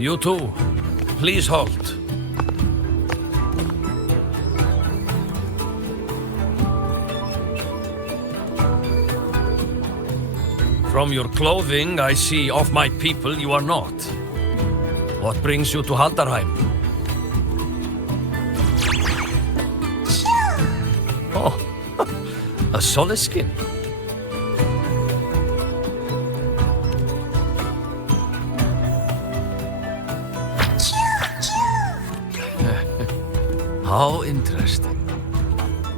You too. Please halt. From your clothing, I see of my people you are not. What brings you to Haldarheim? Oh, a Soliskin. How interesting.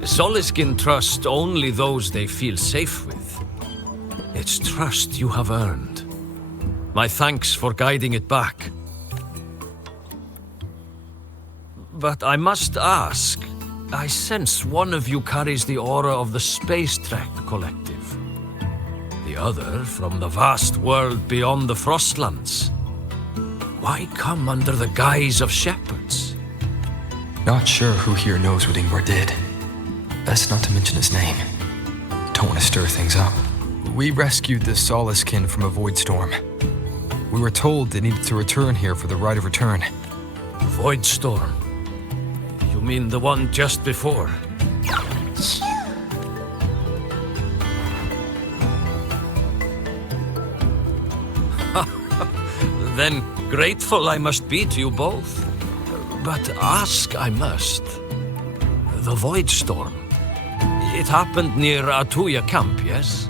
Soliskin trust only those they feel safe with. It's trust you have earned. My thanks for guiding it back. But I must ask, I sense one of you carries the aura of the Space Trek Collective. The other from the vast world beyond the Frostlands. Why come under the guise of shepherds? Not sure who here knows what Ingvar did. Best not to mention his name. Don't want to stir things up. We rescued the Soliskin from a void storm. We were told they needed to return here for the rite of return. Void storm? You mean the one just before? Then grateful I must be to you both. But ask I must. The void storm. It happened near Atuya camp, yes?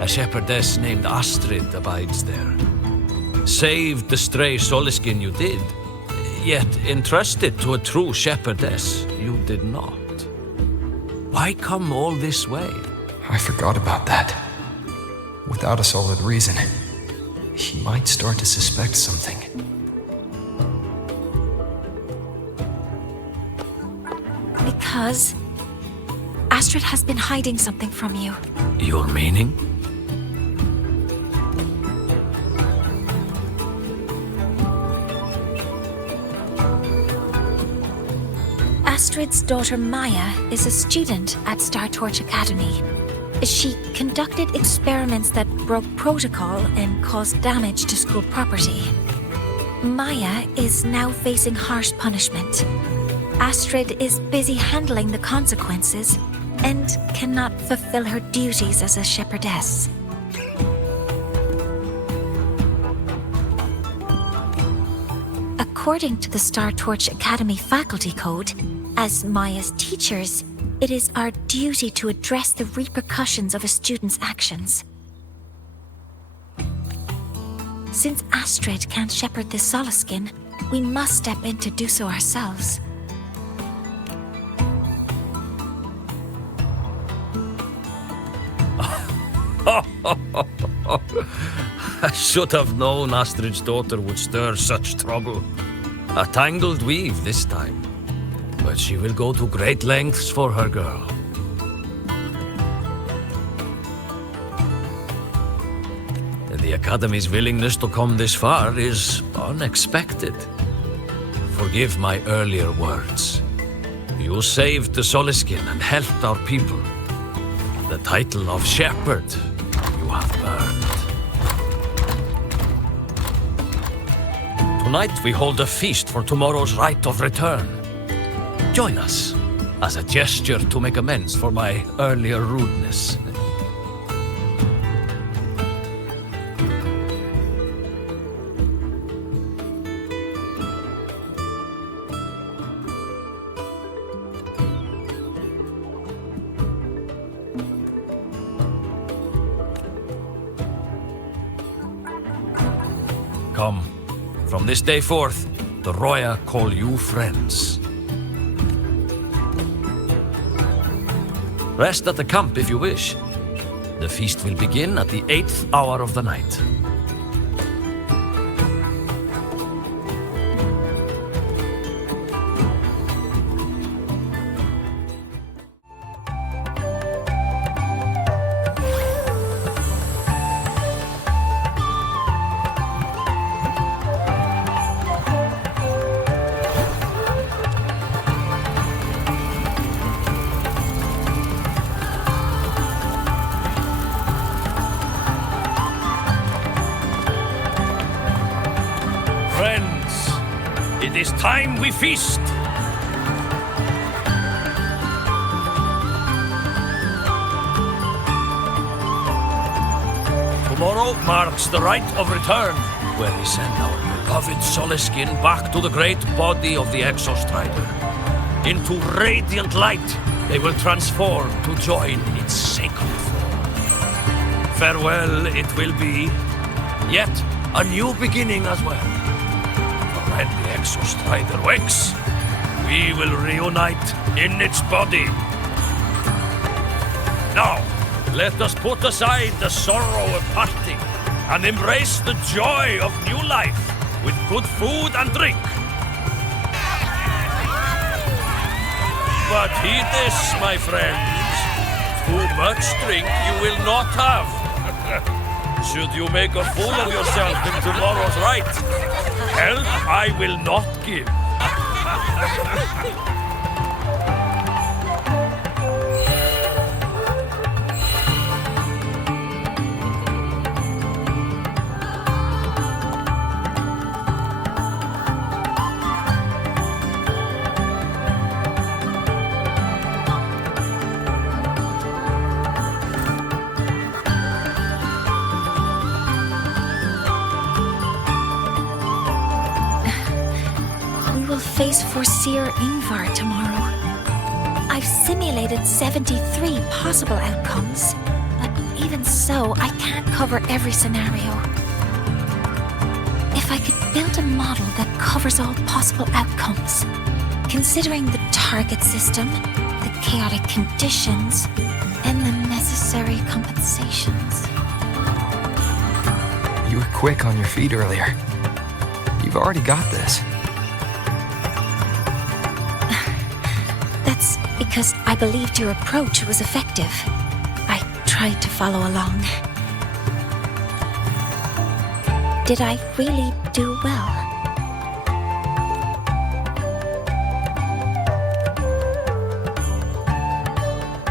A shepherdess named Astrid abides there. Saved the stray Soliskin you did, yet entrusted to a true shepherdess you did not. Why come all this way? I forgot about that. Without a solid reason, he might start to suspect something. Because Astrid has been hiding something from you. Your meaning? Astrid's daughter Maya is a student at Star Torch Academy. She conducted experiments that broke protocol and caused damage to school property. Maya is now facing harsh punishment. Astrid is busy handling the consequences and cannot fulfill her duties as a shepherdess. According to the Star Torch Academy faculty code, as Maya's teachers, it is our duty to address the repercussions of a student's actions. Since Astrid can't shepherd the Soliskin, we must step in to do so ourselves. I should have known Astrid's daughter would stir such trouble. A tangled weave this time. But she will go to great lengths for her girl. The Academy's willingness to come this far is unexpected. Forgive my earlier words. You saved the Soliskin and helped our people. The title of shepherd you have earned. Tonight we hold a feast for tomorrow's rite of return. Join us, as a gesture to make amends for my earlier rudeness. Come, from this day forth, the Roya call you friends. Rest at the camp if you wish. The feast will begin at the 8th hour of the night. time we feast. Tomorrow marks the rite of return, where we send our beloved Soliskin back to the great body of the Exostrider. Into radiant light, they will transform to join its sacred form. Farewell it will be, yet a new beginning as well. For when the Exostrider wakes, we will reunite in its body. Now, let us put aside the sorrow of parting and embrace the joy of new life with good food and drink. But heed this, my friends. Too much drink you will not have. Should you make a fool of yourself in tomorrow's rite, help I will not give. Face Foreseer Ingvar tomorrow. I've simulated 73 possible outcomes, but even so, I can't cover every scenario. If I could build a model that covers all possible outcomes, considering the target system, the chaotic conditions, and the necessary compensations. You were quick on your feet earlier. You've already got this. That's because I believed your approach was effective. I tried to follow along. Did I really do well?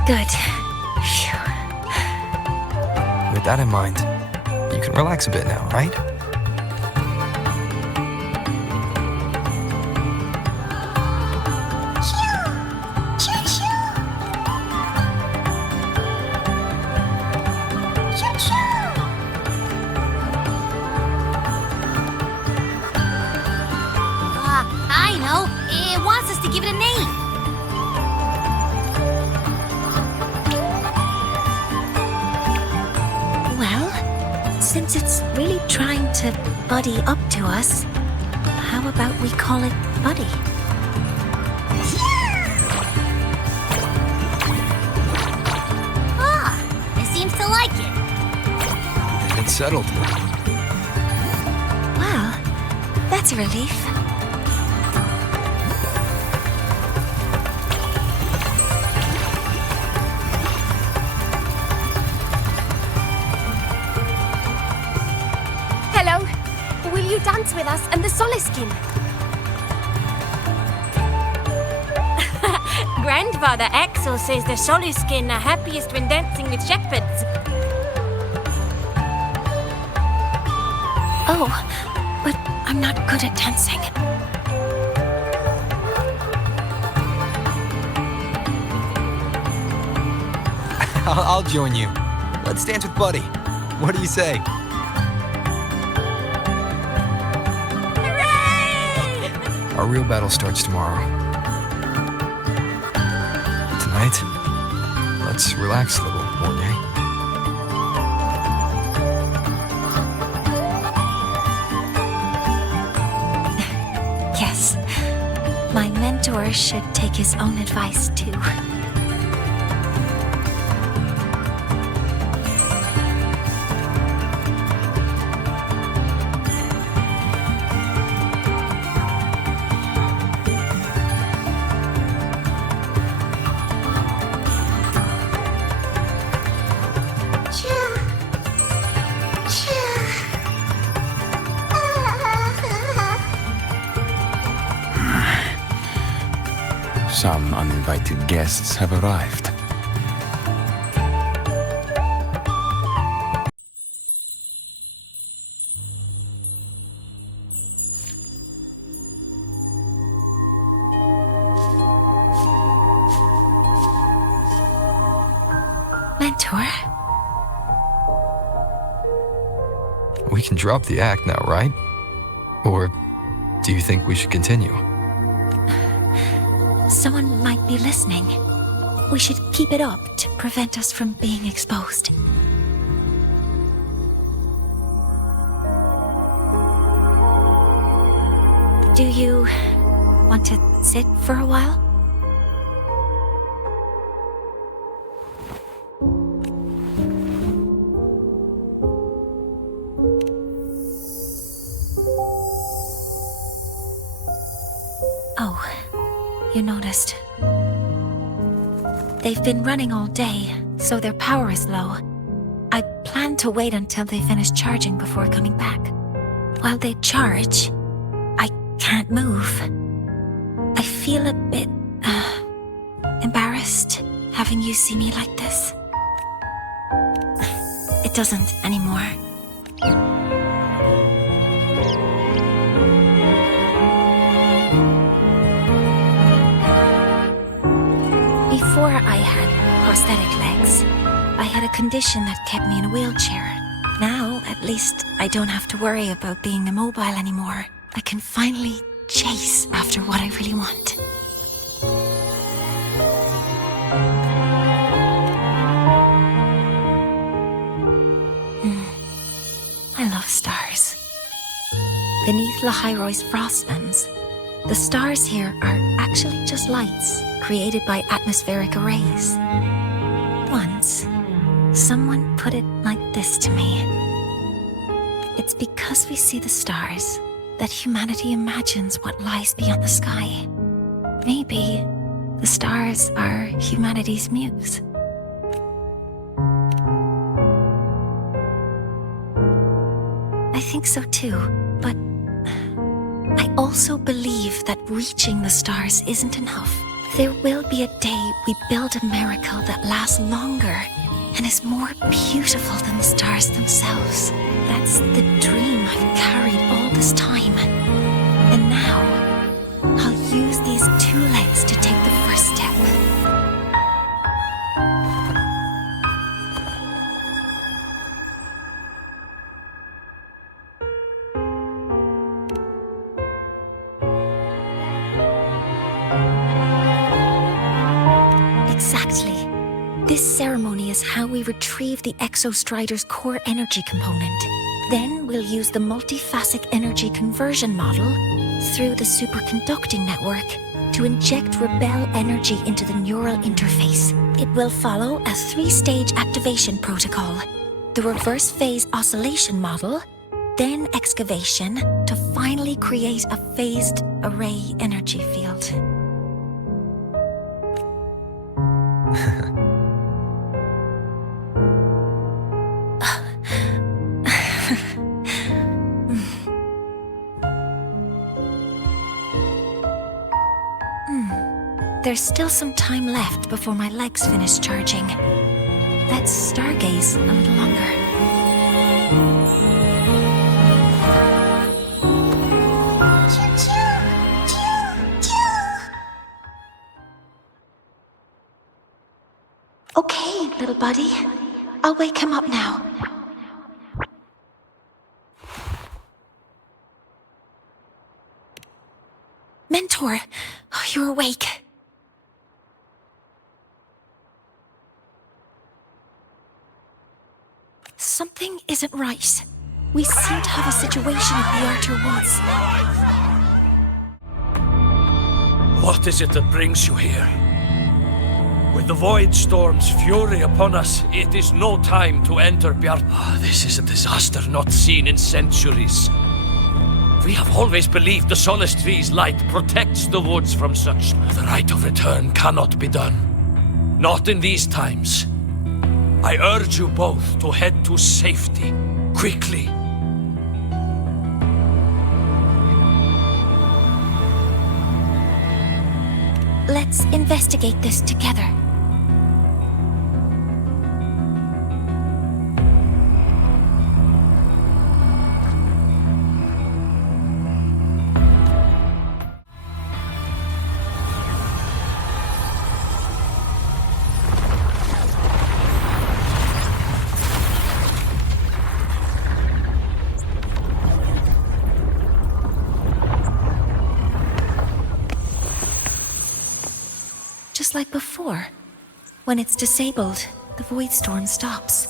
Good. Phew. With that in mind, you can relax a bit now, right? I know. It wants us to give it a name. Well, since it's really trying to buddy up to us, how about we call it Buddy? Ah, it seems to like it. It's settled. Well, that's a relief. Hello. Will you dance with us and the Soliskin? Grandfather Axel says the Soliskin are happiest when dancing with shepherds. Oh, but I'm not good at dancing. I'll join you. Let's dance with Buddy. What do you say? Our real battle starts tomorrow. Tonight, let's relax a little, Mornye. Yes. My mentor should take his own advice, too. Some uninvited guests have arrived. Mentor, We can drop the act now, right? Or do you think we should continue? someone might be listening. We should keep it up to prevent us from being exposed. Do you want to sit for a while? Oh, you noticed. They've been running all day, so their power is low. I plan to wait until they finish charging before coming back. While they charge, I can't move. I feel a bit embarrassed having you see me like this. It doesn't anymore. Before I had prosthetic legs, I had a condition that kept me in a wheelchair. Now, at least, I don't have to worry about being immobile anymore. I can finally chase after what I really want. I love stars. Beneath Lahairoy's frostlands, the stars here are actually just lights created by atmospheric arrays. Once, someone put it like this to me. It's because we see the stars that humanity imagines what lies beyond the sky. Maybe the stars are humanity's muse. I think so too, but I also believe that reaching the stars isn't enough. There will be a day we build a miracle that lasts longer and is more beautiful than the stars themselves. That's the dream I've carried all this time. And now, I'll use these 2 legs to take the first step. Exactly. This ceremony is how we retrieve the Exostrider's core energy component. Then we'll use the multiphasic energy conversion model through the superconducting network to inject rebel energy into the neural interface. It will follow a 3-stage activation protocol: the reverse phase oscillation model, then excavation, to finally create a phased array energy field. There's still some time left before my legs finish charging. Let's stargaze a little longer. Okay, little buddy. I'll wake him up now. Mentor, you're awake. Something isn't right. We seem to have a situation at the Outer Woods. What is it that brings you here? With the Void Storm's fury upon us, it is no time to enter Bjart. This is a disaster not seen in centuries. We have always believed the Solace Tree's light protects the woods from such. The right of return cannot be done. Not in these times. I urge you both to head to safety, quickly. Let's investigate this together. just like before. When it's disabled, the void storm stops.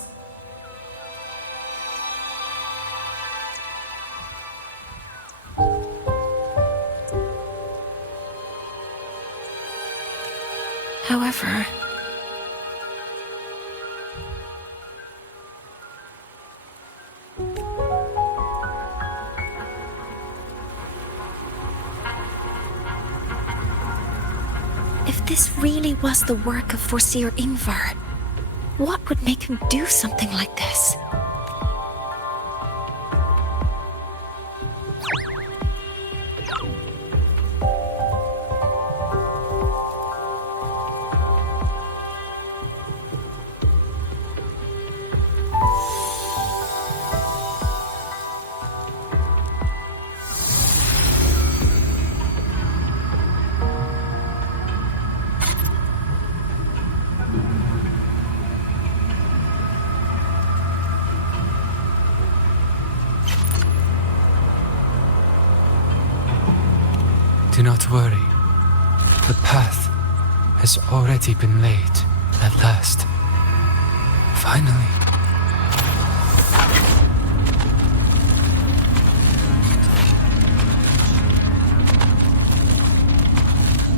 However, if this really was the work of Foreseer Ingvar, what would make him do something like this? Do not worry. The path has already been laid at last. Finally.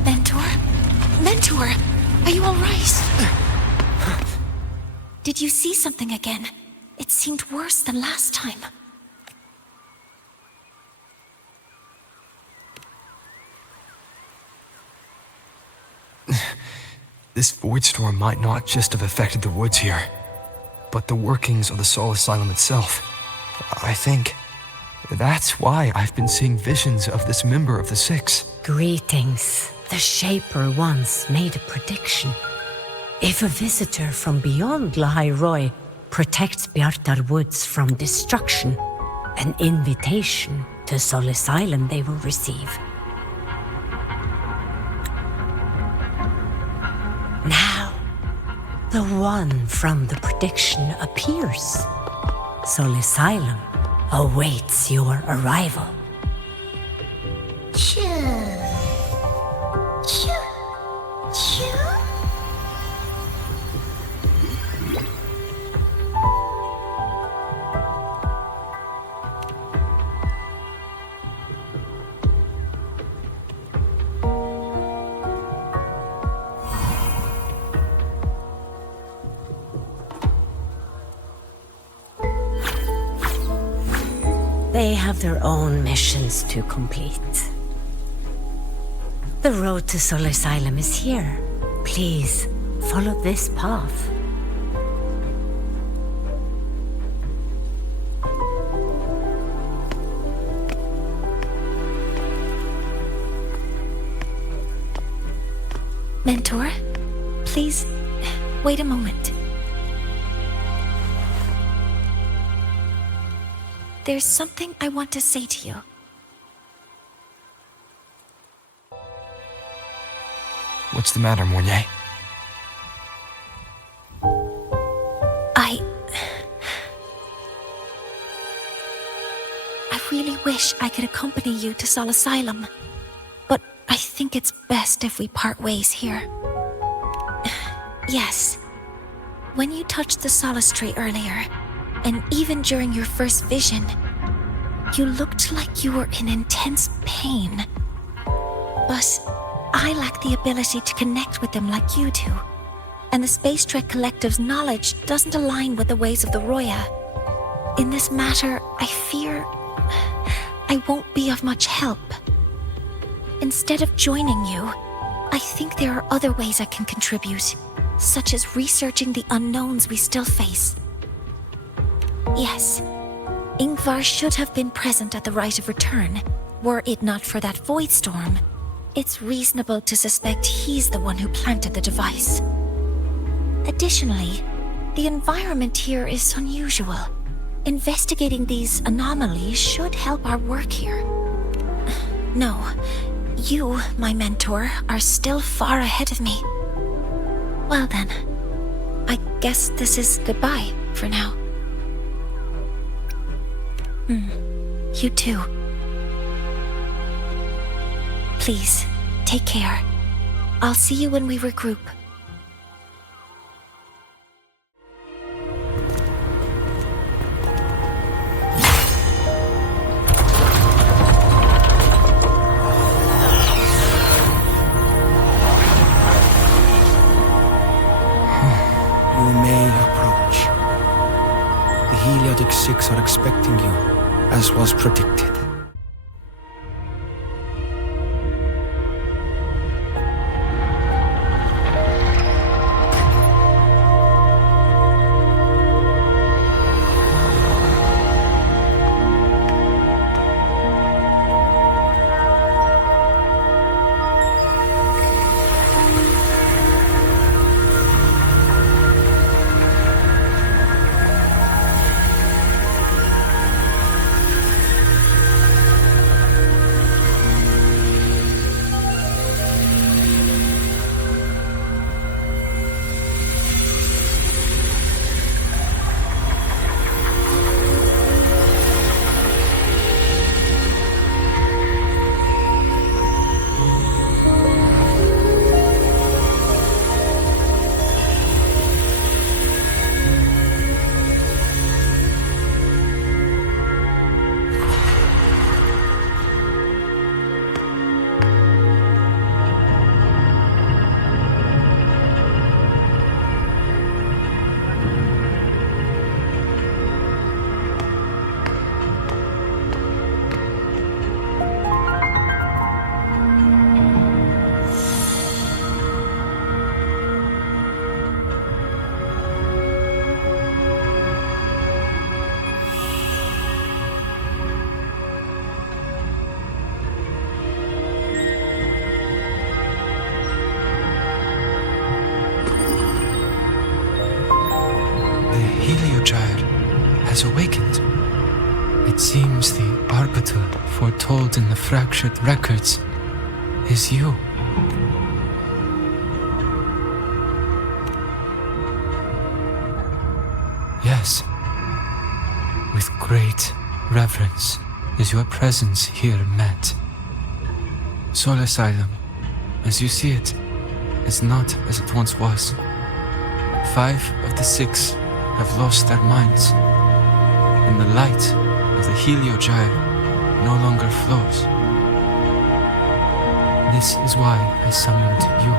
Mentor? Mentor! Are you alright? Did you see something again? It seemed worse than last time. This void storm might not just have affected the woods here, but the workings of the Soul Asylum itself. I think that's why I've been seeing visions of this member of the Six. Greetings. The Shaper once made a prediction. If a visitor from beyond Lahairoi protects Bjartar Woods from destruction, an invitation to Soul Asylum they will receive. Now, the one from the prediction appears. Soul Asylum awaits your arrival. Choo. Choo. Choo. They have their own missions to complete. The road to Soul Asylum is here. Please, follow this path. Mentor, please, wait a moment. There's something I want to say to you. What's the matter, Mornye? I really wish I could accompany you to Soul Asylum, but I think it's best if we part ways here. Yes, when you touched the solace tree earlier, and even during your first vision, you looked like you were in intense pain. But I lack the ability to connect with them like you do, and the Space Trek Collective's knowledge doesn't align with the ways of the Roya. In this matter, I fear I won't be of much help. Instead of joining you, I think there are other ways I can contribute, such as researching the unknowns we still face. Yes, Ingvar should have been present at the Rite of Return. Were it not for that void storm, it's reasonable to suspect he's the one who planted the device. Additionally, the environment here is unusual. Investigating these anomalies should help our work here. No, you, my mentor, are still far ahead of me. Well then, I guess this is goodbye for now. You too. Please, take care. I'll see you when we regroup. You may approach. The Heliotic Six are expecting you, as was predicted. Has awakened. It seems the arbiter foretold in the fractured records is you. Yes. With great reverence is your presence here met. Soul Asylum, as you see it, is not as it once was. 5 of the 6 have lost their minds, and the light of the Heliogyre no longer flows. This is why I summoned you.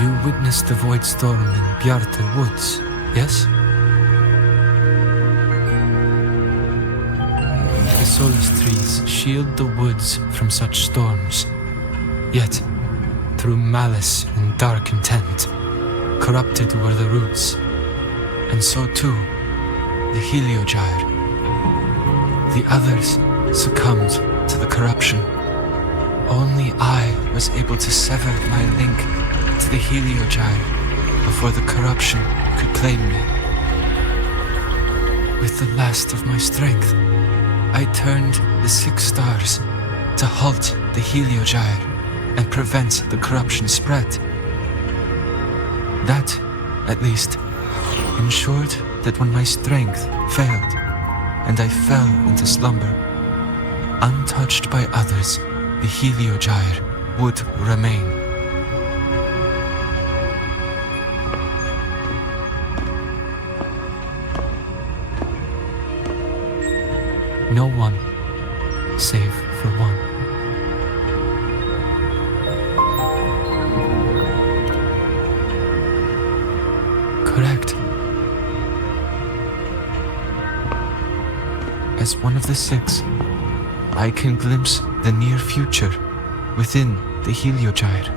You witnessed the void storm in Bjartar Woods, yes? The solace trees shield the woods from such storms, yet through malice and dark intent, corrupted were the roots, and so too the Heliogyre. The others succumbed to the corruption. Only I was able to sever my link to the Heliogyre before the corruption could claim me. With the last of my strength, I turned the 6 stars to halt the Heliogyre and prevent the corruption spread. That, at least, ensured that when my strength failed and I fell into slumber, untouched by others, the Heliogyre would remain. No one, save for one. Correct. As one of the 6, I can glimpse the near future within the Heliogyre.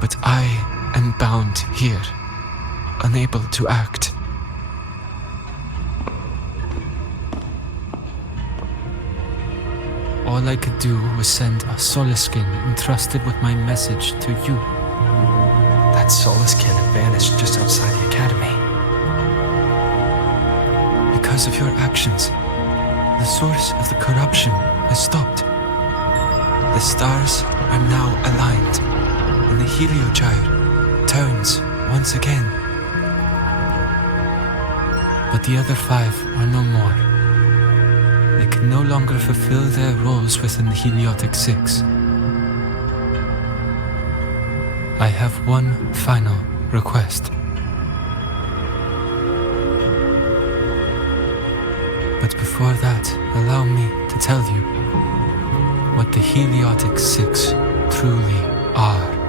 But I am bound here, unable to act. All I could do was send a Soliskin entrusted with my message to you. That Soliskin had vanished just outside the academy. Because of your actions, the source of the corruption has stopped. The stars are now aligned, and the Heliogyre turns once again. But the other 5 are no more. can no longer fulfill their roles within the Heliotic Six. I have one final request. But before that, allow me to tell you what the Heliotic Six truly are.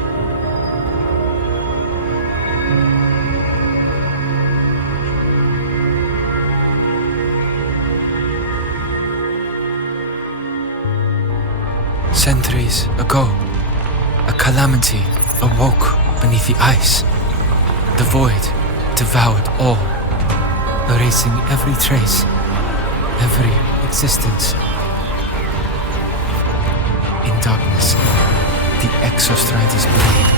Centuries ago, a calamity awoke beneath the ice. The void devoured all, erasing every trace, every existence. In darkness, the Exostrider's blade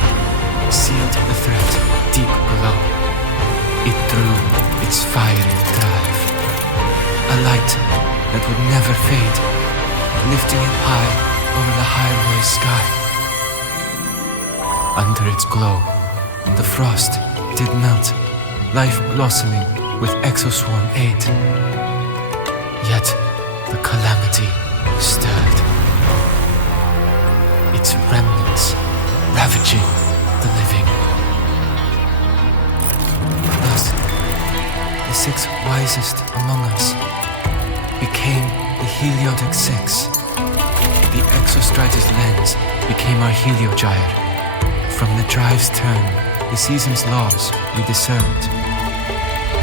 sealed the threat deep below. It drew its fiery drive, a light that would never fade, lifting it high over the highway sky. Under its glow, the frost did melt, life blossoming with exoswarm aid. Yet the calamity stirred, its remnants ravaging the living. Thus, the six wisest among us became the Heliotic Six. The Exostrider's lens became our Heliogyre. From the drive's turn, the season's laws we discerned.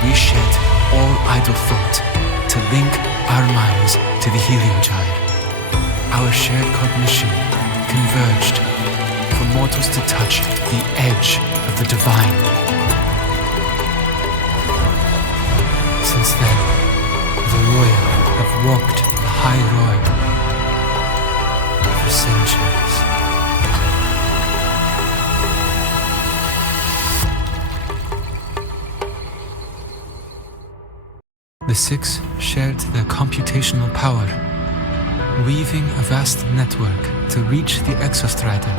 We shed all idle thought to link our minds to the Heliogyre. Our shared cognition converged for mortals to touch the edge of the divine. Since then, the royal have walked the high road for centuries. The six shared their computational power, weaving a vast network to reach the Exostrider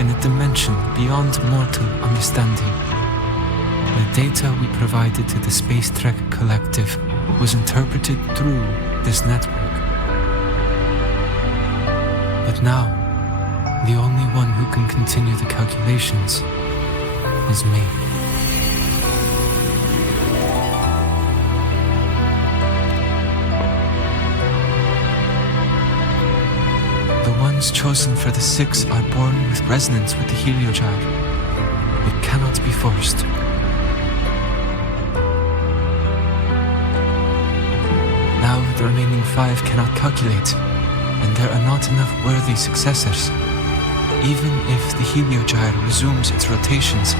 in a dimension beyond mortal understanding. The data we provided to the Space Trek Collective was interpreted through this network. But now, the only one who can continue the calculations is me. The ones chosen for the six are born with resonance with the Heliogyre. It cannot be forced. Now the remaining five cannot calculate, and there are not enough worthy successors. Even if the Heliogyre resumes its rotations,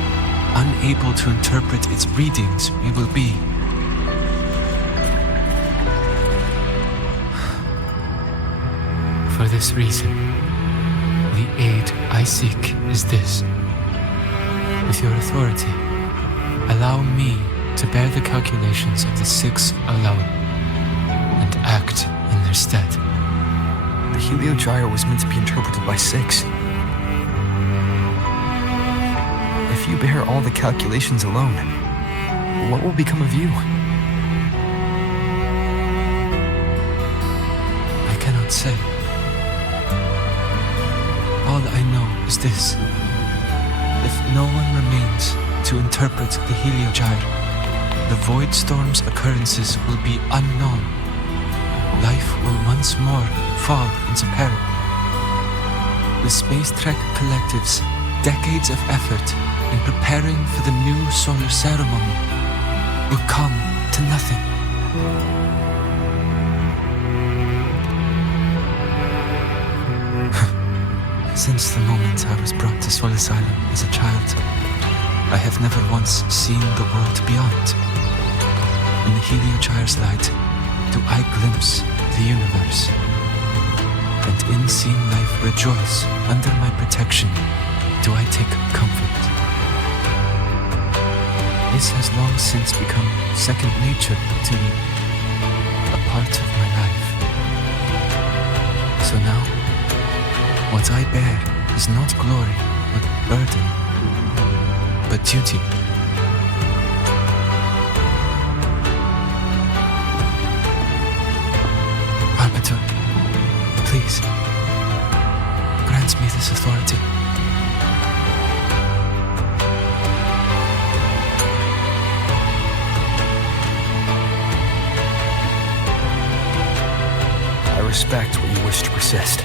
unable to interpret its readings, we will be. For this reason, the aid I seek is this. With your authority, allow me to bear the calculations of the six alone, and act in their stead. The Heliogyre was meant to be interpreted by six. If you bear all the calculations alone, what will become of you? I cannot say. All I know is this. If no one remains to interpret the Heliogyre, the Void Storm's occurrences will be unknown. Life will once more fall into peril. The Space Trek Collective's decades of effort in preparing for the new solar ceremony will come to nothing. Since the moment I was brought to Solace Island as a child, I have never once seen the world beyond. In the Heliogyre's light, do I glimpse the universe. And in seeing life rejoice under my protection, do I take comfort. This has long since become second nature to me, a part of my life. So now, what I bear is not glory, but burden, but duty. Our God's authority. I respect what you wish to persist.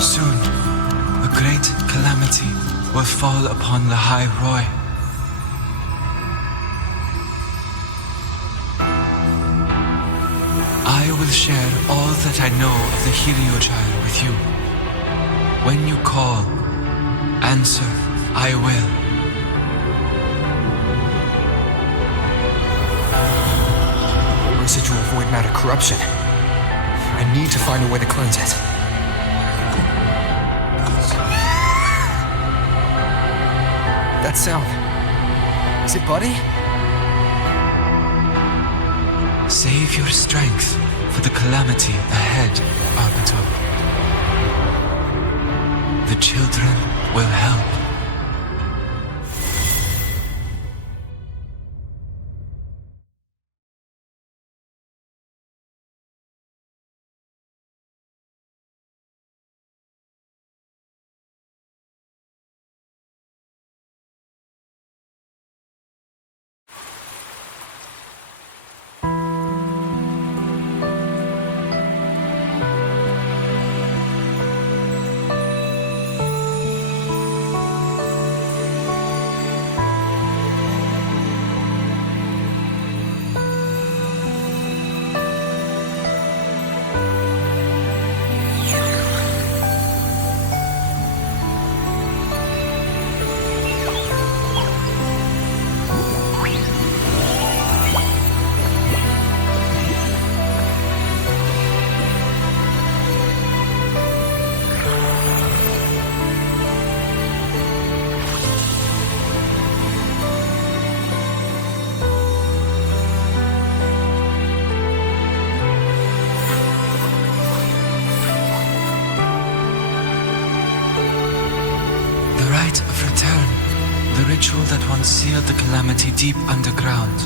Soon, a great calamity will fall upon the High Roy. I will share all that I know of the Heliogyre with you. When you call, answer, I will. Residual void matter corruption. I need to find a way to cleanse it. That sound. Is it Buddy? Save your strength for the calamity ahead, Arbiter. The children will help. Of return, the ritual that once sealed the calamity deep underground.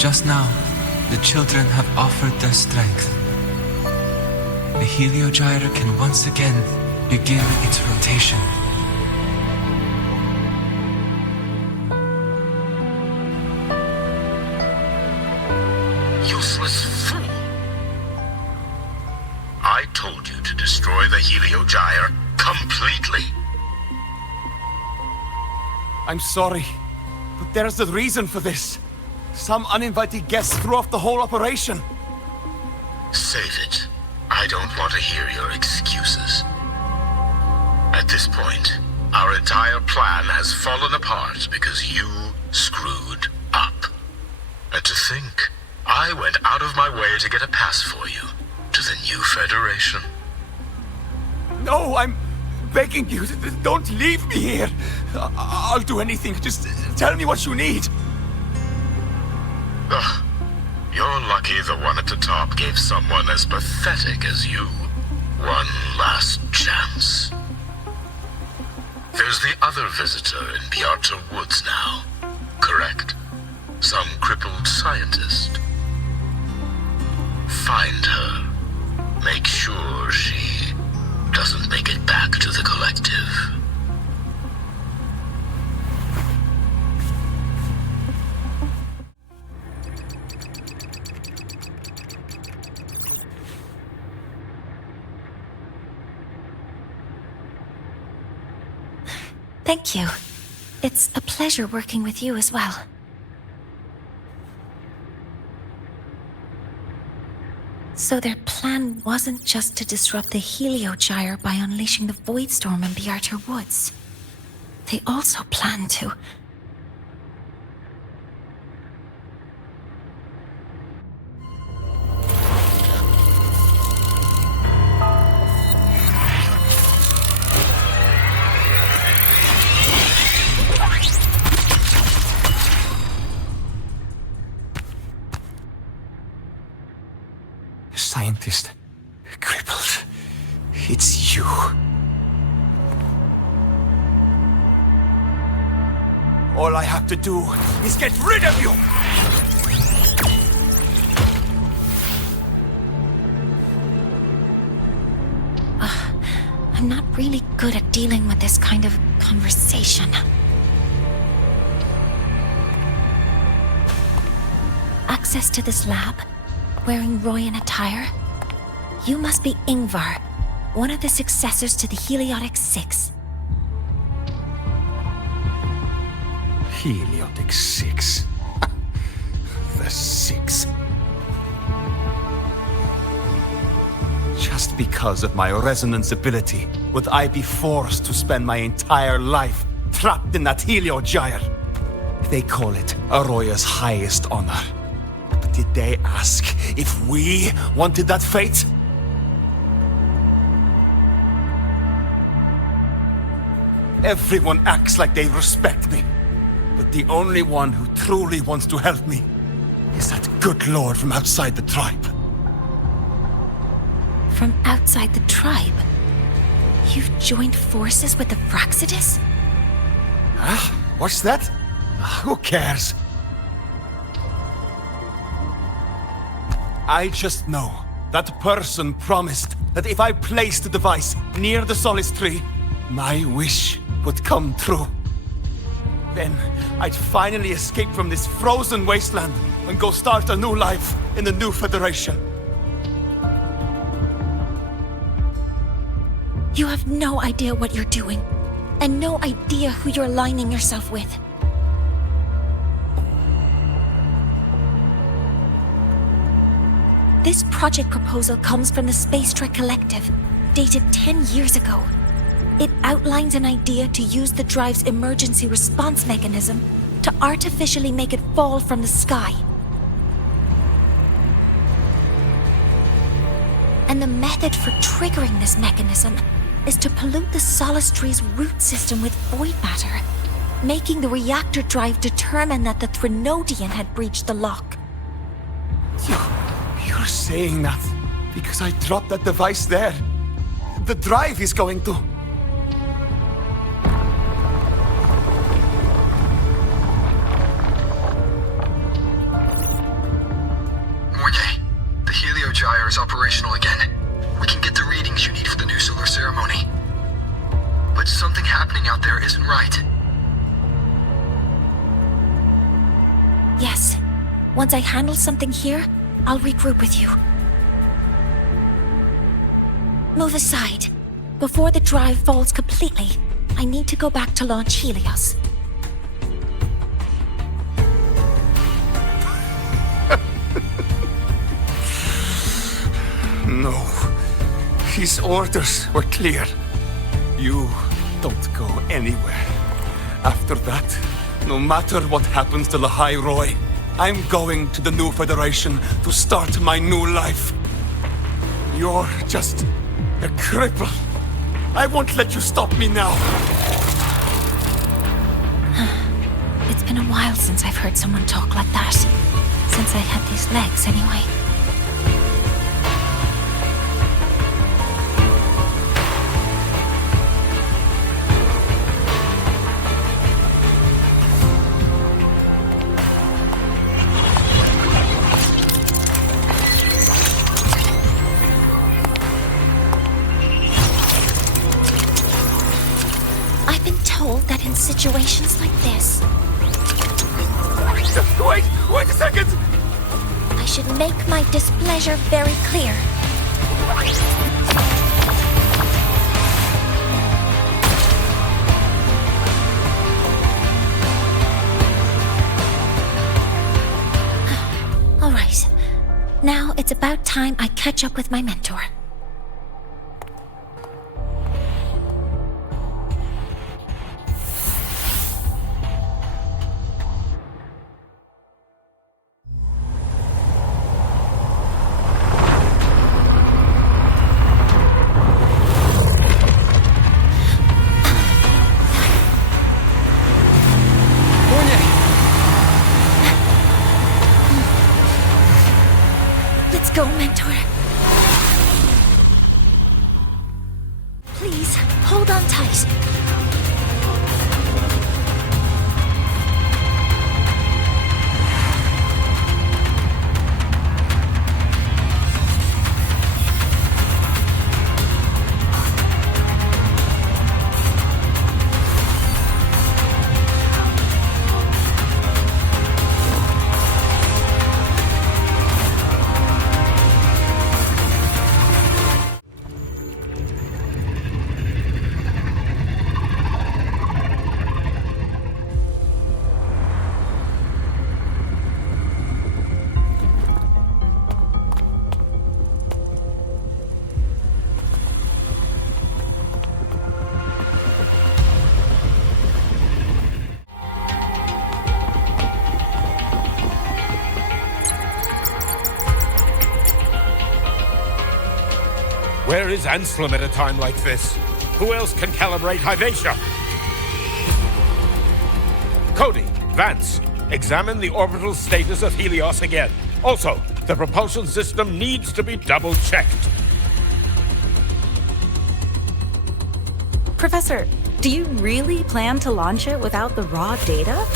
Just now, the children have offered their strength. The Heliogyre can once again begin its rotation. Useless fool! I told you to destroy the Heliogyre completely. I'm sorry, but there's a reason for this. Some uninvited guests threw off the whole operation. Save it. I don't want to hear your excuses. At this point, our entire plan has fallen apart because you screwed up. And to think, I went out of my way to get a pass for you to the new Federation. No, I'm begging you, don't leave me here. I'll do anything, just tell me what you need. Ugh. You're lucky the one at the top gave someone as pathetic as you one last chance. There's the other visitor in Bjarta Woods now, correct? Some crippled scientist. Find her. Make sure she doesn't make it back to the collective. Thank you. It's a pleasure working with you as well. So their plan wasn't just to disrupt the Heliogyre by unleashing the Voidstorm in Bjartar Woods. They also planned to... Scientist. Crippled. It's you. All I have to do is get rid of you! I'm not really good at dealing with this kind of conversation. Access to this lab? Wearing Royan attire? You must be Ingvar, one of the successors to the Heliotic Six. Heliotic Six. The Six. Just because of my resonance ability, would I be forced to spend my entire life trapped in that Heliogyre? They call it Aroya's highest honor. But did they ask if we wanted that fate? Everyone acts like they respect me. But the only one who truly wants to help me is that good lord from outside the tribe. From outside the tribe? You've joined forces with the Fraxidus? Huh? What's that? Who cares? I just know that person promised that if I placed the device near the Solace Tree, my wish would come true. Then I'd finally escape from this frozen wasteland and go start a new life in the new Federation. You have no idea what you're doing, and no idea who you're aligning yourself with. This project proposal comes from the Space Trek Collective, dated 10 years ago. It outlines an idea to use the drive's emergency response mechanism to artificially make it fall from the sky. And the method for triggering this mechanism is to pollute the Solace Tree's root system with void matter, making the reactor drive determine that the Threnodian had breached the lock. You're saying that because I dropped that device there. The drive is going to... MORNYE, the Heliogyre is operational again. We can get the readings you need for the new solar ceremony. But something happening out there isn't right. Yes. Once I handle something here, I'll regroup with you. Move aside. Before the drive falls completely, I need to go back to launch Helios. No. His orders were clear. You don't go anywhere. After that, no matter what happens to Lahai Roy, I'm going to the new Federation to start my new life. You're just a cripple. I won't let you stop me now. It's been a while since I've heard someone talk like that. Since I had these legs, anyway. That in situations like this... Wait a second! I should make my displeasure very clear. All right. Now it's about time I catch up with my mentor. Let's go, mentor. Please, hold on tight. Where is Anselm at a time like this? Who else can calibrate Hyvatia? Cody, Vance, examine the orbital status of Helios again. Also, the propulsion system needs to be double-checked. Professor, do you really plan to launch it without the raw data?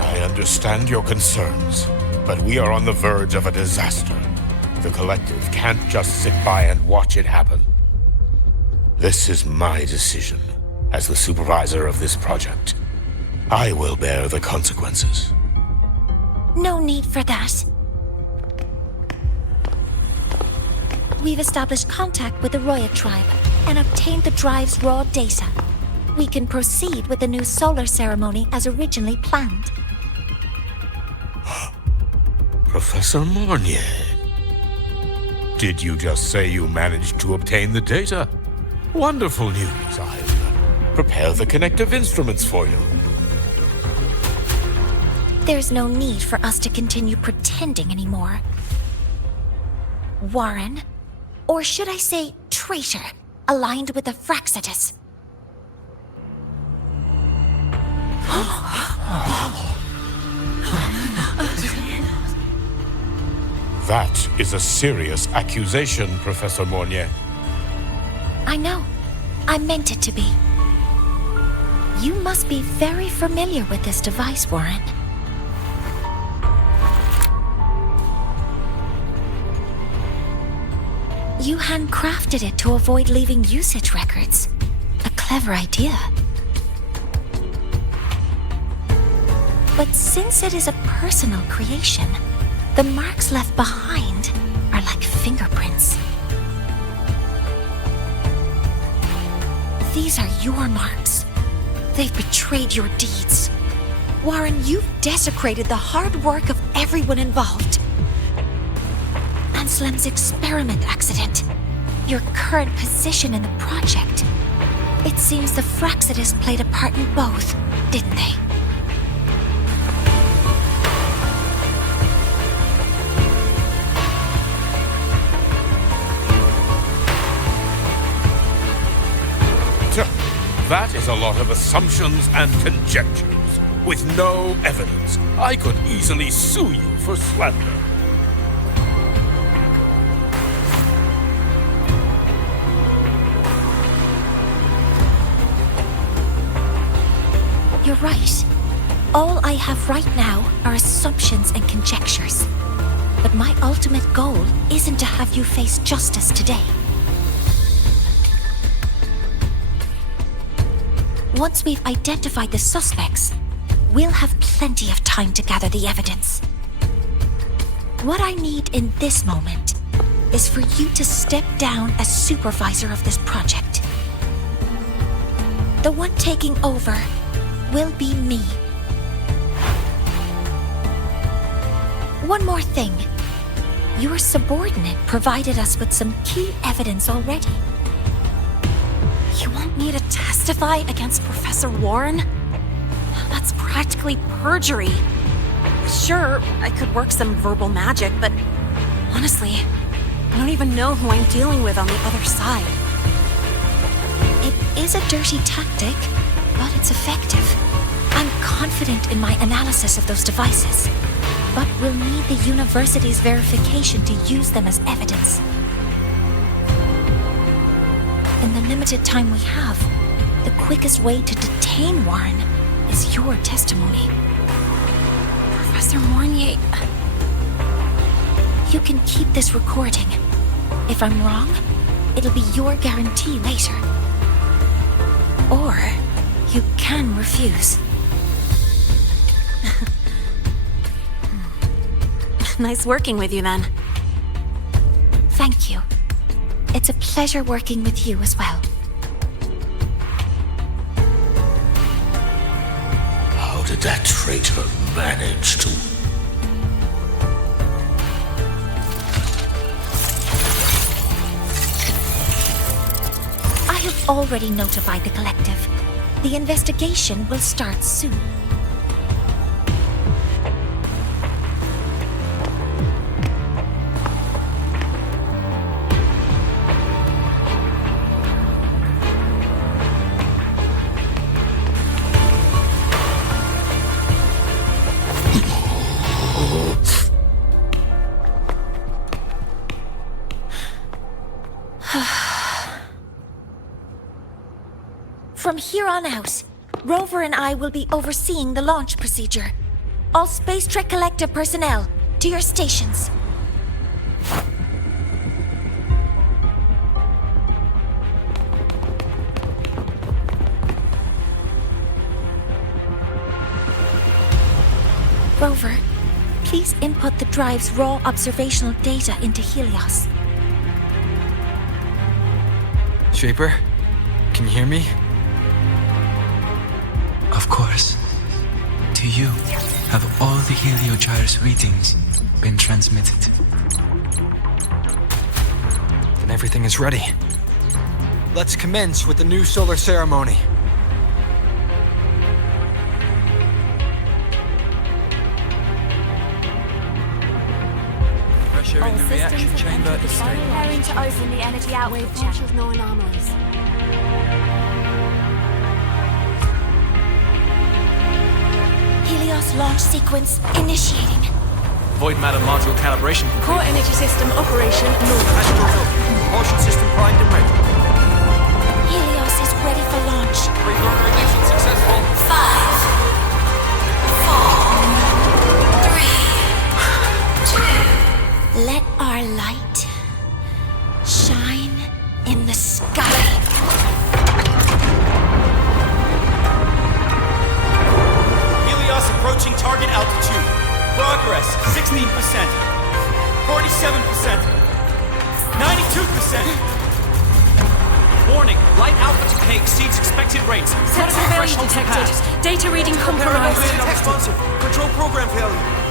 I understand your concerns, but we are on the verge of a disaster. The collective can't just sit by and watch it happen. This is my decision as the supervisor of this project. I will bear the consequences. No need for that. We've established contact with the Roya tribe and obtained the drive's raw data. We can proceed with the new solar ceremony as originally planned. Professor MORNYE, did you just say you managed to obtain the data? Wonderful news. I'll prepare the connective instruments for you. There's no need for us to continue pretending anymore. Warren, or should I say traitor, aligned with the Fraxitus. That is a serious accusation, Professor MORNYE. I know. I meant it to be. You must be very familiar with this device, Warren. You handcrafted it to avoid leaving usage records. A clever idea. But since it is a personal creation, the marks left behind are like fingerprints. These are your marks. They've betrayed your deeds. Warren, you've desecrated the hard work of everyone involved. Anselm's experiment accident, your current position in the project. It seems the Fraxitus played a part in both, didn't they? That is a lot of assumptions and conjectures, with no evidence. I could easily sue you for slander. You're right. All I have right now are assumptions and conjectures. But my ultimate goal isn't to have you face justice today. Once we've identified the suspects, we'll have plenty of time to gather the evidence. What I need in this moment is for you to step down as supervisor of this project. The one taking over will be me. One more thing. Your subordinate provided us with some key evidence already. You want me to testify against Professor Warren? That's practically perjury. Sure, I could work some verbal magic, but honestly, I don't even know who I'm dealing with on the other side. It is a dirty tactic, but it's effective. I'm confident in my analysis of those devices, but we'll need the university's verification to use them as evidence. In the limited time we have, the quickest way to detain Warren is your testimony. Professor MORNYE... You can keep this recording. If I'm wrong, it'll be your guarantee later. Or you can refuse. Nice working with you, then. Thank you. It's a pleasure working with you as well. How did that traitor manage to... I have already notified the collective. The investigation will start soon. From here on out, Rover and I will be overseeing the launch procedure. All Space Trek Collective personnel, to your stations. Rover, please input the drive's raw observational data into Helios. Shaper, can you hear me? Of course. To you, have all the heliogyre's readings been transmitted? Then everything is ready. Let's commence with the new solar ceremony. Pressure in the reaction chamber is stable. Preparing to open the energy output channel. No anomalies. Helios launch sequence initiating. Void matter module calibration complete. Core energy system operation normal. Propulsion system primed and ready. Helios is ready for launch. Pre-burner ignition successful. 5, 4, 3, 2. Let our light shine in the sky. Approaching target altitude. Progress 16%, 47%, 92%. Warning, light alpha decay exceeds expected rates. Critical failure detected. Data reading compromised. Responsive. Control program failure.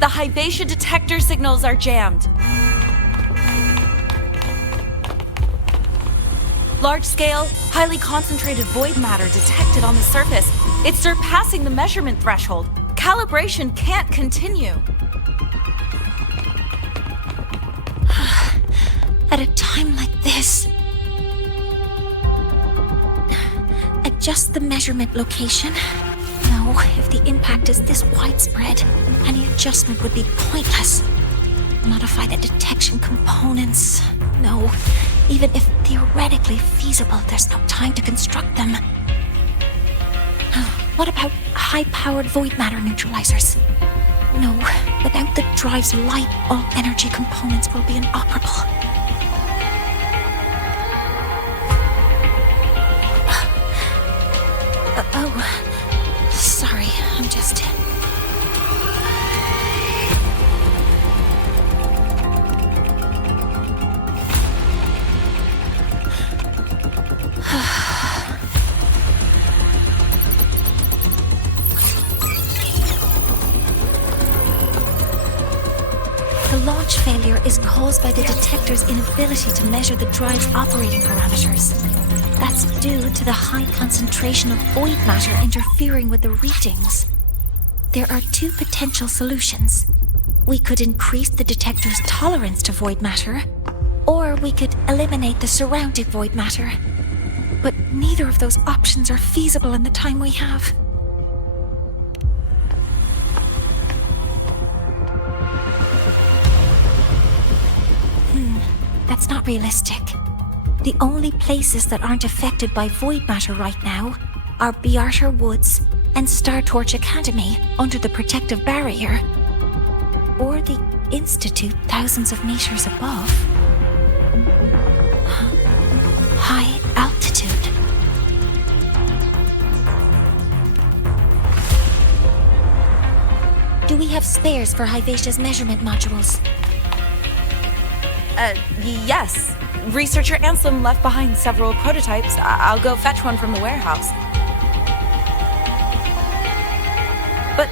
The Hypatia detector signals are jammed. Large-scale, highly concentrated void matter detected on the surface. It's surpassing the measurement threshold. Calibration can't continue. At a time like this, adjust the measurement location. No, if the impact is this widespread, any adjustment would be pointless. Modify the detection components. No, even if theoretically feasible, there's no time to construct them. What about high-powered void matter neutralizers? No, without the drive's light, all energy components will be inoperable. Sorry, I'm just... failure is caused by the detector's inability to measure the drive's operating parameters. That's due to the high concentration of void matter interfering with the readings. There are two potential solutions. We could increase the detector's tolerance to void matter, or we could eliminate the surrounding void matter. But neither of those options are feasible in the time we have. That's not realistic. The only places that aren't affected by void matter right now are Bearter Woods and Startorch Academy under the protective barrier, or the Institute thousands of meters above. High altitude. Do we have spares for Hyvatia's measurement modules? Yes. Researcher Anselm left behind several prototypes. I'll go fetch one from the warehouse. But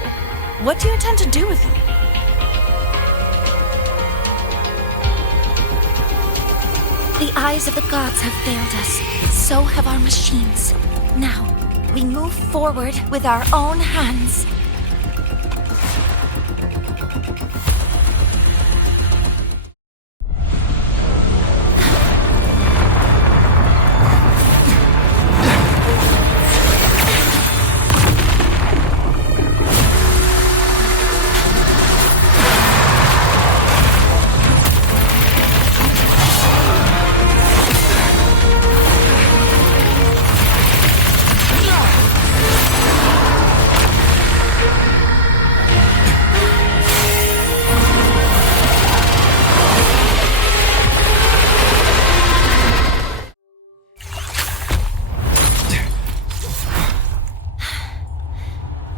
what do you intend to do with them? The eyes of the gods have failed us. So have our machines. Now, we move forward with our own hands.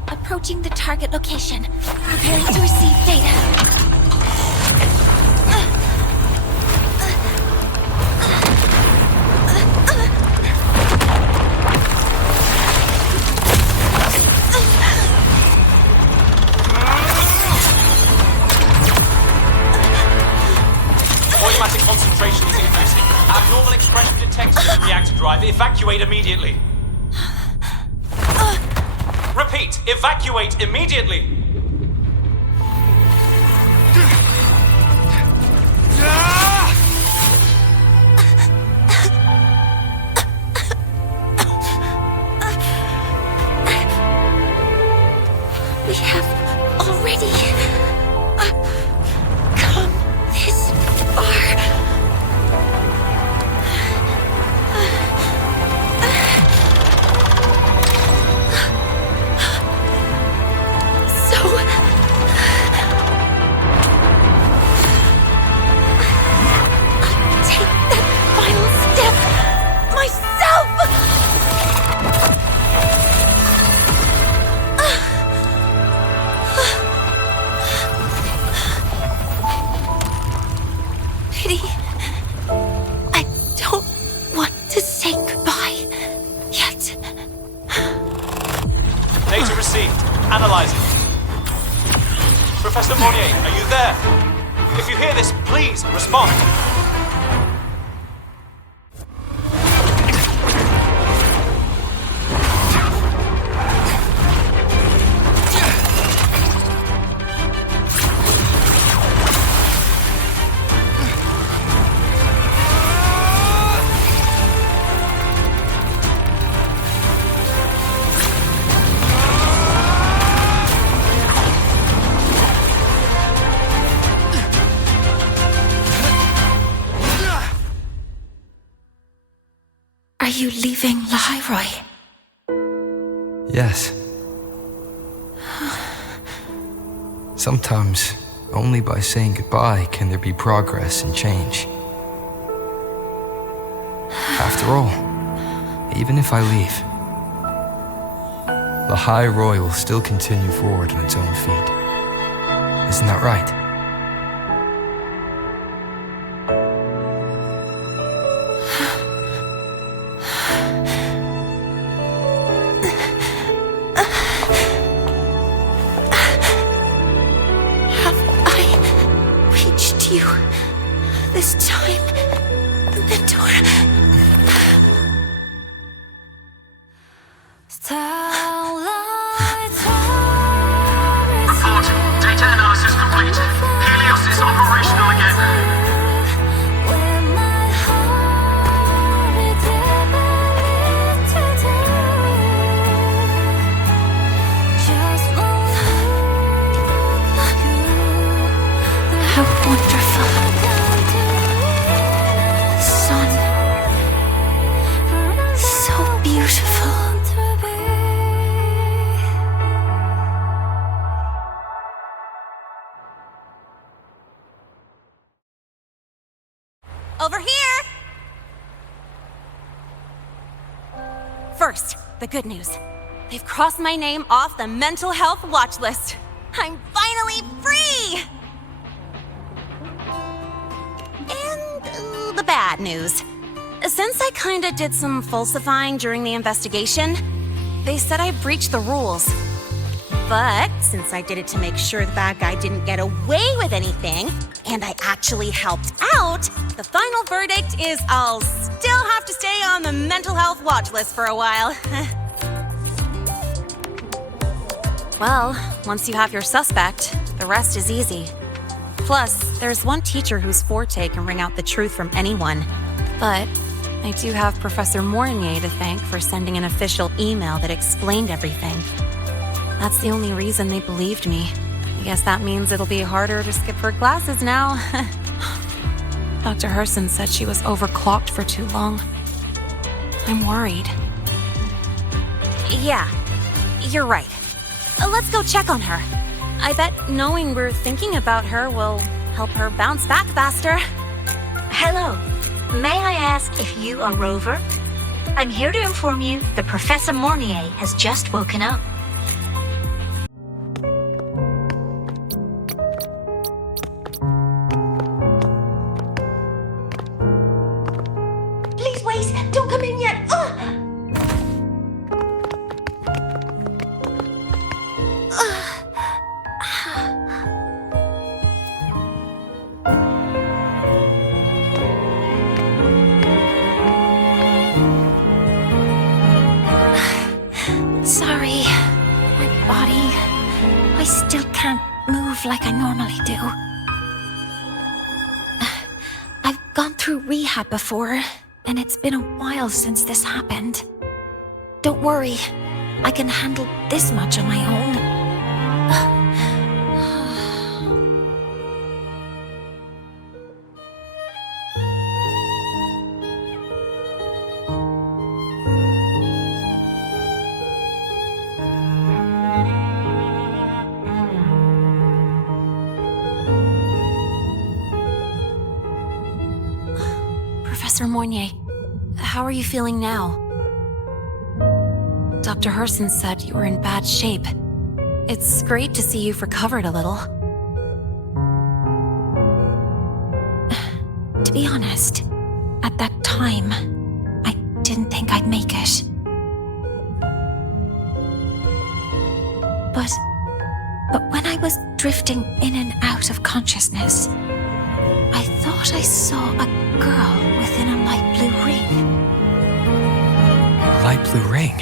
Approaching the target location. Preparing to receive data. Automatic concentration is increasing. Abnormal expression detected in the reactor drive. Evacuate immediately. Repeat, evacuate immediately! We have already come this far. Data received. Analyzing. Professor MORNYE, are you there? If you hear this, please respond. Are you leaving Lahairoi? Yes. Sometimes, only by saying goodbye can there be progress and change. After all, even if I leave, Lahairoi will still continue forward on its own feet. Isn't that right? You. This time, the mentor... Report. Data analysis complete. Helios is operational again. How wonderful. Sun. So beautiful. Over here! First, the good news. They've crossed my name off the mental health watch list. I'm finally free! And the bad news. Since I kinda did some falsifying during the investigation, they said I breached the rules. But since I did it to make sure the bad guy didn't get away with anything, and I actually helped out, the final verdict is I'll still have to stay on the mental health watch list for a while. Well, once you have your suspect, the rest is easy. Plus, there's one teacher whose forte can wring out the truth from anyone. But I do have Professor Mornye to thank for sending an official email that explained everything. That's the only reason they believed me. I guess that means it'll be harder to skip her classes now. Dr. Herson said she was overclocked for too long. I'm worried. Yeah, you're right. Let's go check on her. I bet knowing we're thinking about her will help her bounce back faster. Hello. May I ask if you are Rover? I'm here to inform you that Professor Mornye has just woken up. Please wait! Don't come in yet! Sorry. My body... I still can't move like I normally do. I've gone through rehab before, and it's been a while since this happened. Don't worry. I can handle this much on my own. Professor Mornye, how are you feeling now? Dr. Herson said you were in bad shape. It's great to see you've recovered a little. To be honest, at that time, I didn't think I'd make it. But when I was drifting in and out of consciousness, I thought I saw a girl within a light blue ring. Light blue ring?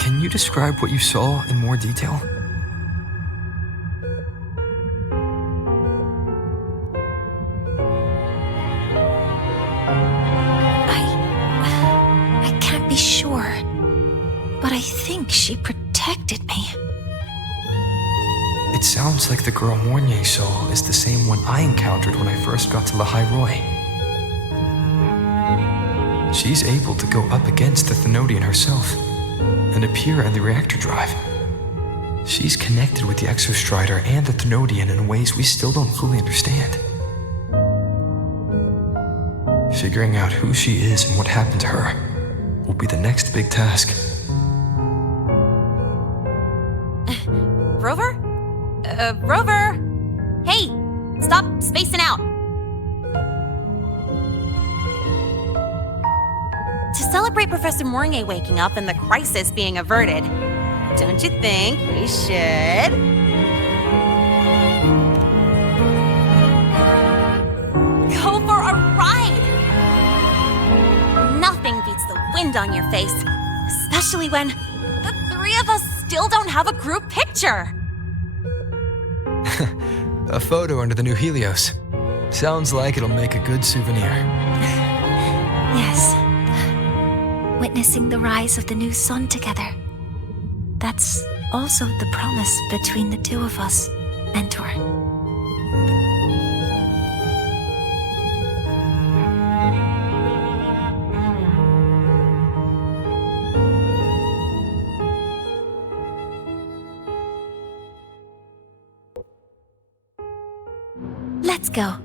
Can you describe what you saw in more detail? I can't be sure, but I think she protected me. It sounds like the girl Mornye saw is the same one I encountered when I first got to Lahai Roy. She's able to go up against the Thenodian herself and appear at the reactor drive. She's connected with the Exostrider and the Thenodian in ways we still don't fully understand. Figuring out who she is and what happened to her will be the next big task. Rover? Rover! Hey! Stop spacing out! To celebrate Professor Mornye waking up and the crisis being averted, Don't you think we should? Go for a ride! Nothing beats the wind on your face, especially when the three of us still don't have a group picture. A photo under the new Helios. Sounds like it'll make a good souvenir. Yes. Witnessing the rise of the new sun together. That's also the promise between the two of us, Mentor. Let's go.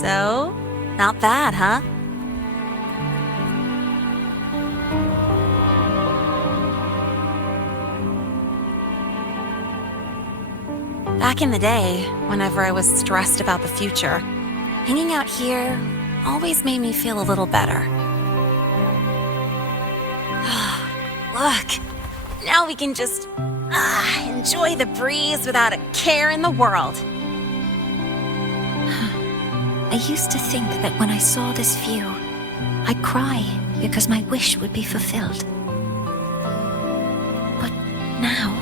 So, not bad, huh? Back in the day, whenever I was stressed about the future, hanging out here always made me feel a little better. Look, now we can just enjoy the breeze without a care in the world. I used to think that when I saw this view, I'd cry because my wish would be fulfilled. But now,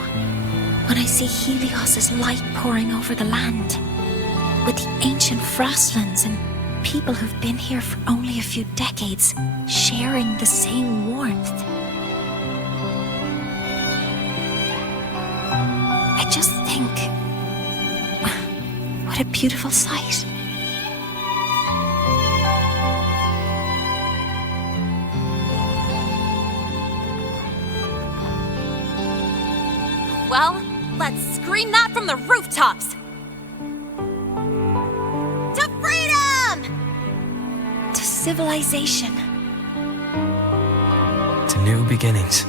when I see Helios's light pouring over the land, with the ancient frostlands and people who've been here for only a few decades sharing the same warmth, I just think, what a beautiful sight. Well, let's scream that from the rooftops! To freedom! To civilization. To new beginnings.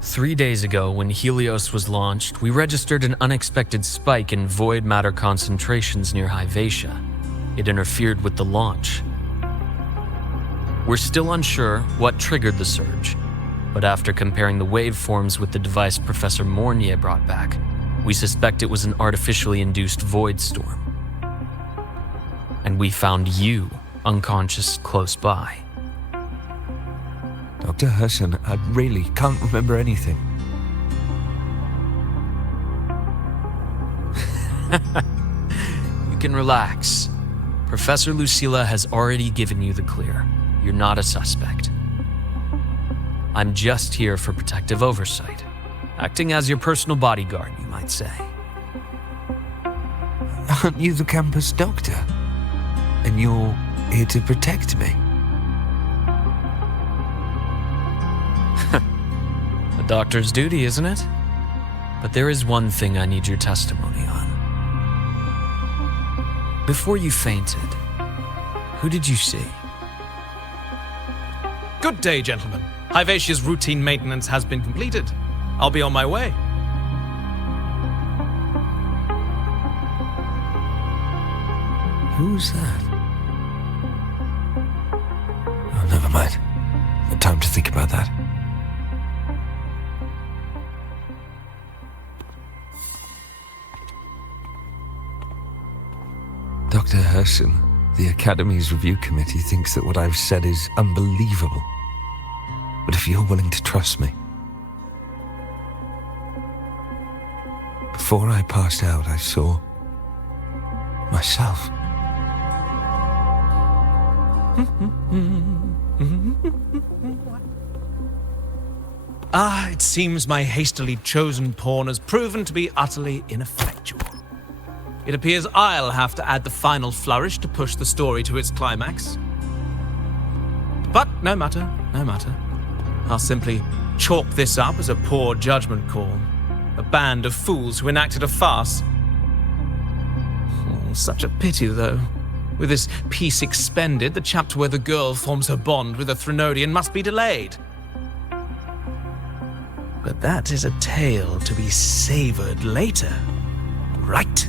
Three days ago, when Helios was launched, we registered an unexpected spike in void matter concentrations near Hyvatia. It interfered with the launch. We're still unsure what triggered the surge, but after comparing the waveforms with the device Professor MORNYE brought back, we suspect it was an artificially induced void storm. And we found you unconscious close by. Dr. Herson, I really can't remember anything. You can relax. Professor Lucilla has already given you the clear. You're not a suspect. I'm just here for protective oversight, acting as your personal bodyguard, you might say. Aren't you the campus doctor? And you're here to protect me? A doctor's duty, isn't it? But there is one thing I need your testimony on. Before you fainted, who did you see? Good day, gentlemen. Hyvatia's routine maintenance has been completed. I'll be on my way. Who's that? Oh, never mind. No time to think about that. Dr. Herson, the Academy's review committee thinks that what I've said is unbelievable. But if you're willing to trust me, Before I passed out, I saw myself. It seems my hastily chosen pawn has proven to be utterly ineffectual. It appears I'll have to add the final flourish to push the story to its climax. But no matter. I'll simply chalk this up as a poor judgment call. A band of fools who enacted a farce. Oh, such a pity, though. With this piece expended, the chapter where the girl forms her bond with a Threnodian must be delayed. But that is a tale to be savoured later, right?